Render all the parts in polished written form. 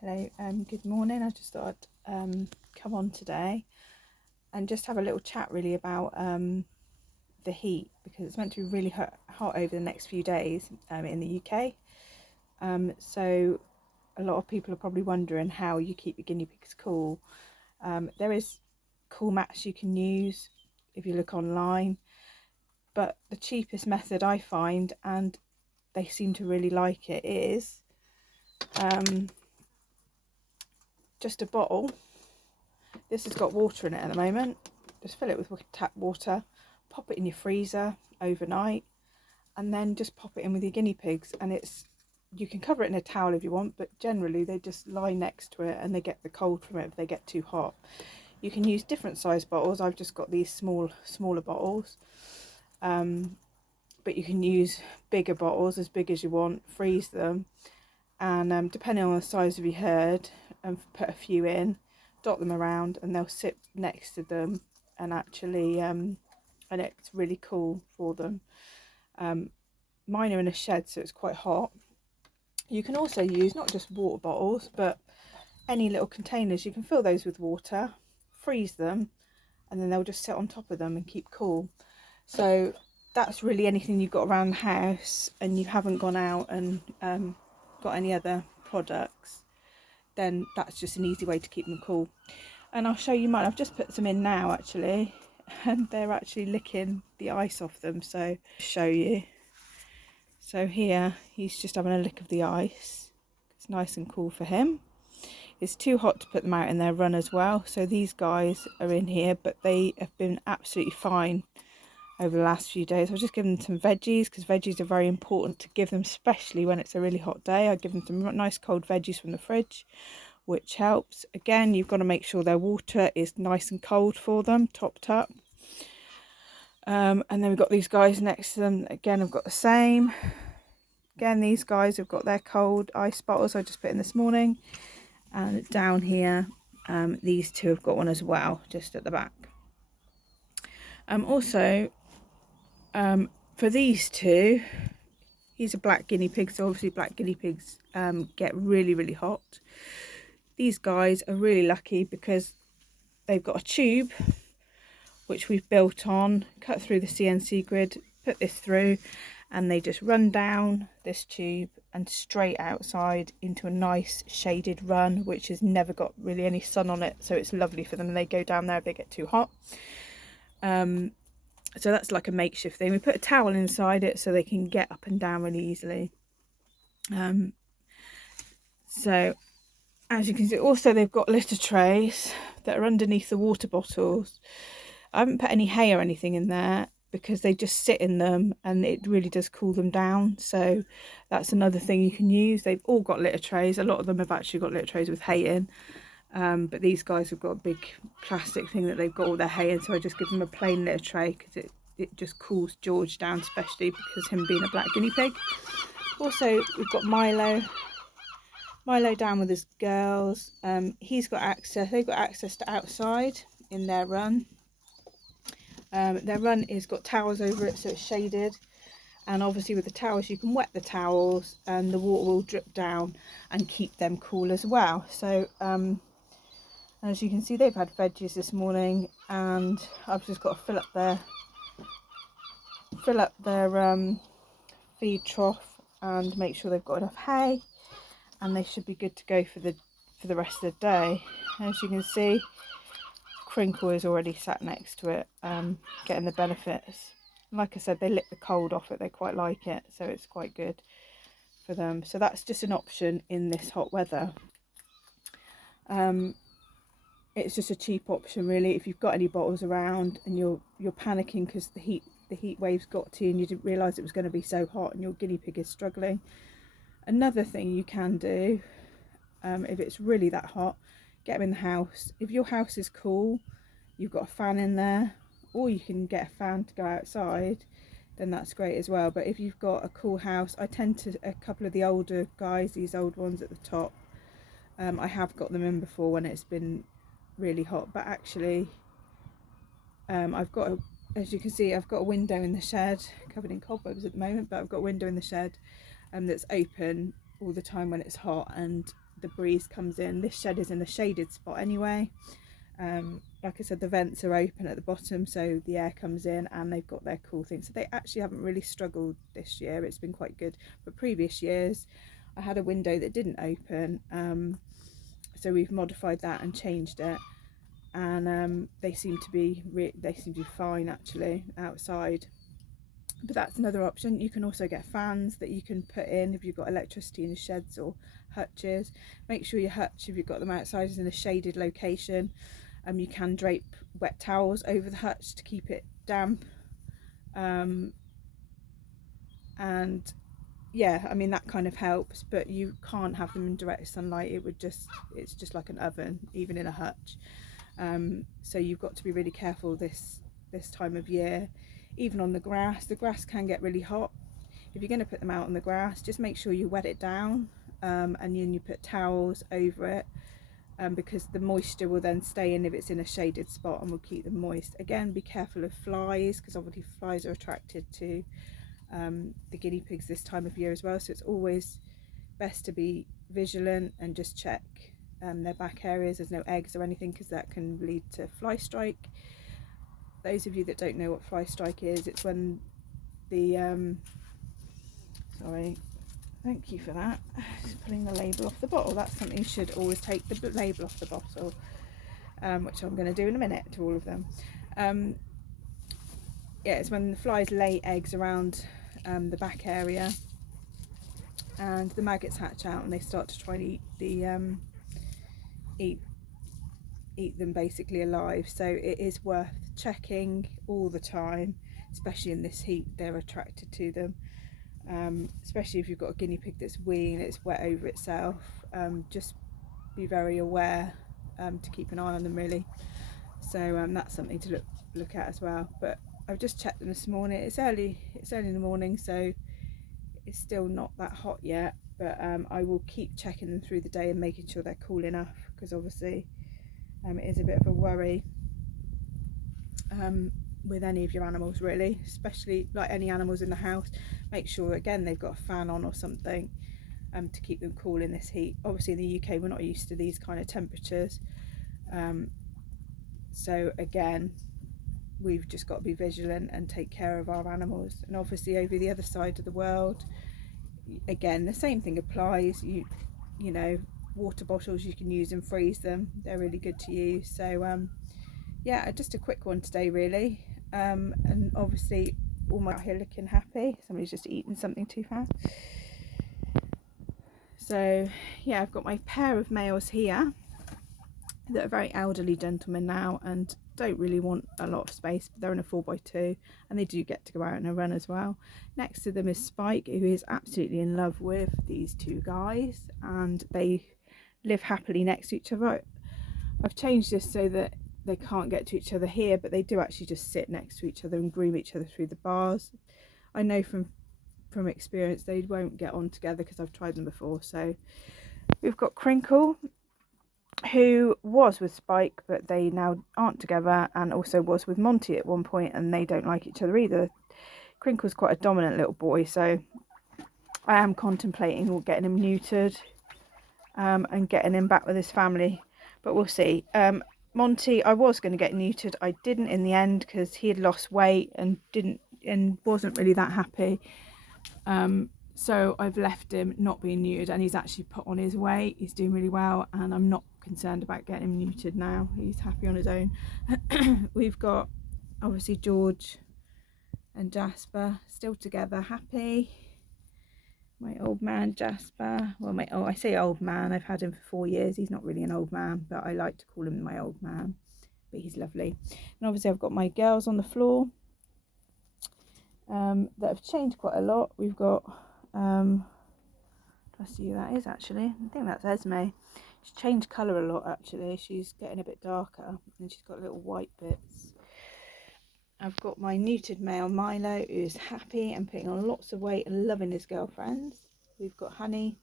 Hello, good morning. I just thought I'd come on today and just have a little chat really about the heat, because it's meant to be really hot over the next few days in the UK. So a lot of people are probably wondering how you keep your guinea pigs cool. There is cool mats you can use if you look online, but the cheapest method I find, and they seem to really like it, is just a bottle. This has got water in it at the moment. Just fill it with tap water, pop it in your freezer overnight, and then just pop it in with your guinea pigs. And you can cover it in a towel if you want, but generally they just lie next to it and they get the cold from it if they get too hot. You can use different size bottles. I've just got these smaller bottles, but you can use bigger bottles, as big as you want. Freeze them, and depending on the size of your herd, and put a few in, dot them around, and they'll sit next to them, and actually and it's really cool for them. Mine are in a shed, so it's quite hot. You can also use not just water bottles, but any little containers. You can fill those with water, freeze them, and then they'll just sit on top of them and keep cool. So that's really anything you've got around the house and you haven't gone out and got any other products, then that's just an easy way to keep them cool. And I'll show you mine. I've just put some in now actually, and they're actually licking the ice off them, so show you. So here he's just having a lick of the ice. It's nice and cool for him. It's too hot to put them out in their run as well, so these guys are in here, but they have been absolutely fine over the last few days. I've just given them some veggies, because veggies are very important to give them, especially when it's a really hot day. I give them some nice cold veggies from the fridge, which helps. Again, you've got to make sure their water is nice and cold for them, topped up. And then we've got these guys next to them. Again, I've got the same. Again, these guys have got their cold ice bottles I just put in this morning. And down here, these two have got one as well, just at the back. Also, for these two, he's a black guinea pig, so obviously black guinea pigs get really, really hot. These guys are really lucky because they've got a tube which we've built on, cut through the CNC grid, put this through, and they just run down this tube and straight outside into a nice shaded run, which has never got really any sun on it, so it's lovely for them. And they go down there if they get too hot. So that's like a makeshift thing. We put a towel inside it so they can get up and down really easily. So as you can see, also they've got litter trays that are underneath the water bottles. I haven't put any hay or anything in there because they just sit in them and it really does cool them down. So that's another thing you can use. They've all got litter trays. A lot of them have actually got litter trays with hay in. But these guys have got a big plastic thing that they've got all their hay in. So I just give them a plain litter tray because it just cools George down, especially because him being a black guinea pig. Also, we've got Milo down with his girls. They've got access to outside in their run. Their run is got towels over it, so it's shaded, and obviously with the towels you can wet the towels and the water will drip down and keep them cool as well. So as you can see, they've had veggies this morning, and I've just got to fill up their feed trough and make sure they've got enough hay, and they should be good to go for the rest of the day. As you can see, Crinkle is already sat next to it, getting the benefits. Like I said, they lick the cold off it, they quite like it, so it's quite good for them. So that's just an option in this hot weather. It's just a cheap option really. If you've got any bottles around and you're panicking because the heat waves got to you and you didn't realise it was going to be so hot and your guinea pig is struggling. Another thing you can do, if it's really that hot, get them in the house. If your house is cool, you've got a fan in there, or you can get a fan to go outside, then that's great as well. But if you've got a cool house, I tend to, a couple of the older guys, these old ones at the top, I have got them in before when it's been really hot, but actually as you can see, I've got a window in the shed, covered in cobwebs at the moment, but I've got a window in the shed that's open all the time when it's hot, and the breeze comes in. This shed is in a shaded spot anyway. Like I said, the vents are open at the bottom, so the air comes in, and they've got their cool thing. So they actually haven't really struggled this year. It's been quite good. But previous years, I had a window that didn't open, so we've modified that and changed it, and they seem to be fine actually outside. But that's another option. You can also get fans that you can put in if you've got electricity in the sheds or hutches. Make sure your hutch, if you've got them outside, is in a shaded location. You can drape wet towels over the hutch to keep it damp. And yeah, I mean, that kind of helps, but you can't have them in direct sunlight. It's just like an oven, even in a hutch. So you've got to be really careful this time of year. Even on the grass can get really hot. If you're going to put them out on the grass, just make sure you wet it down, and then you put towels over it, because the moisture will then stay in if it's in a shaded spot and will keep them moist. Again, be careful of flies, because obviously flies are attracted to the guinea pigs this time of year as well, so it's always best to be vigilant and just check their back areas. There's no eggs or anything, because that can lead to fly strike. Those of you that don't know what fly strike is, it's when the sorry, thank you for that, just pulling the label off the bottle. That's something you should always take the label off the bottle, which I'm going to do in a minute to all of them. Yeah, it's when the flies lay eggs around the back area, and the maggots hatch out and they start to try and eat them basically alive. So it is worth checking all the time, especially in this heat. They're attracted to them, especially if you've got a guinea pig that's weeing and it's wet over itself. Just be very aware to keep an eye on them, really. So that's something to look at as well. But I've just checked them this morning. It's early in the morning, so it's still not that hot yet, but I will keep checking them through the day and making sure they're cool enough, because obviously it is a bit of a worry with any of your animals, really, especially like any animals in the house. Make sure again they've got a fan on or something to keep them cool in this heat. Obviously in the UK we're not used to these kind of temperatures, so again we've just got to be vigilant and take care of our animals. And obviously over the other side of the world, again the same thing applies. You know, water bottles, you can use and freeze them. They're really good to use. So yeah, just a quick one today, really. And obviously all my here looking happy. Somebody's just eaten something too fast. So yeah, I've got my pair of males here that are very elderly gentlemen now and don't really want a lot of space, but they're in a 4x2 and they do get to go out on a run as well. Next to them is Spike, who is absolutely in love with these two guys, and they live happily next to each other. I've changed this so that they can't get to each other here, but they do actually just sit next to each other and groom each other through the bars. I know from experience they won't get on together, because I've tried them before. So we've got Crinkle, who was with Spike, but they now aren't together, and also was with Monty at one point, and they don't like each other either. Crinkle's quite a dominant little boy, so I am contemplating getting him neutered and getting him back with his family, but we'll see. Monty, I was going to get neutered. I didn't in the end, because he had lost weight and wasn't really that happy. So I've left him not being neutered, and he's actually put on his weight. He's doing really well, and I'm not concerned about getting him neutered now. He's happy on his own. We've got obviously George and Jasper still together, happy. My old man Jasper, well, I say old man, I've had him for 4 years. He's not really an old man, but I like to call him my old man, but he's lovely. And obviously I've got my girls on the floor that have changed quite a lot. We've got let's see who that is actually. I think that's Esme. She's changed colour a lot actually. She's getting a bit darker and she's got little white bits. I've got my neutered male Milo, who's happy and putting on lots of weight and loving his girlfriends. We've got Honey,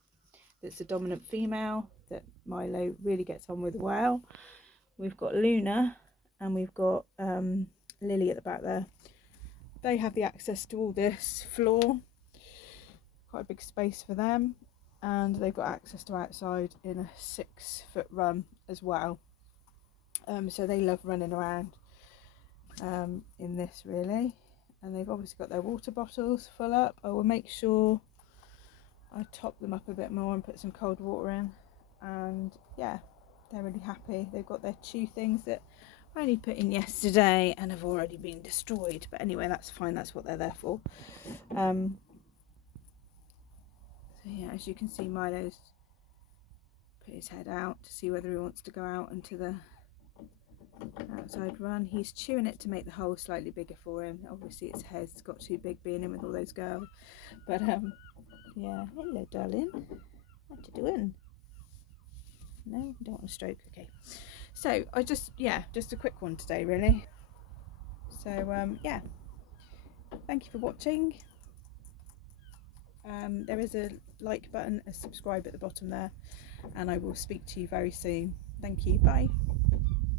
that's a dominant female that Milo really gets on with well. We've got Luna, and we've got Lily at the back there. They have the access to all this floor, quite a big space for them. and they've got access to outside in a 6-foot run as well. So they love running around in this really, and they've obviously got their water bottles full up. I will make sure I top them up a bit more and put some cold water in, and yeah, they're really happy. They've got their chew things that I only put in yesterday and have already been destroyed, but anyway, that's fine, that's what they're there for. So yeah, as you can see, Milo's put his head out to see whether he wants to go out into the outside run. He's chewing it to make the hole slightly bigger for him. Obviously his head's got too big being in with all those girls, but yeah. Hello darling, what you doing? No, you don't want a stroke. Okay, so I just a quick one today really. So yeah, thank you for watching. There is a like button, a subscribe at the bottom there, and I will speak to you very soon. Thank you, bye.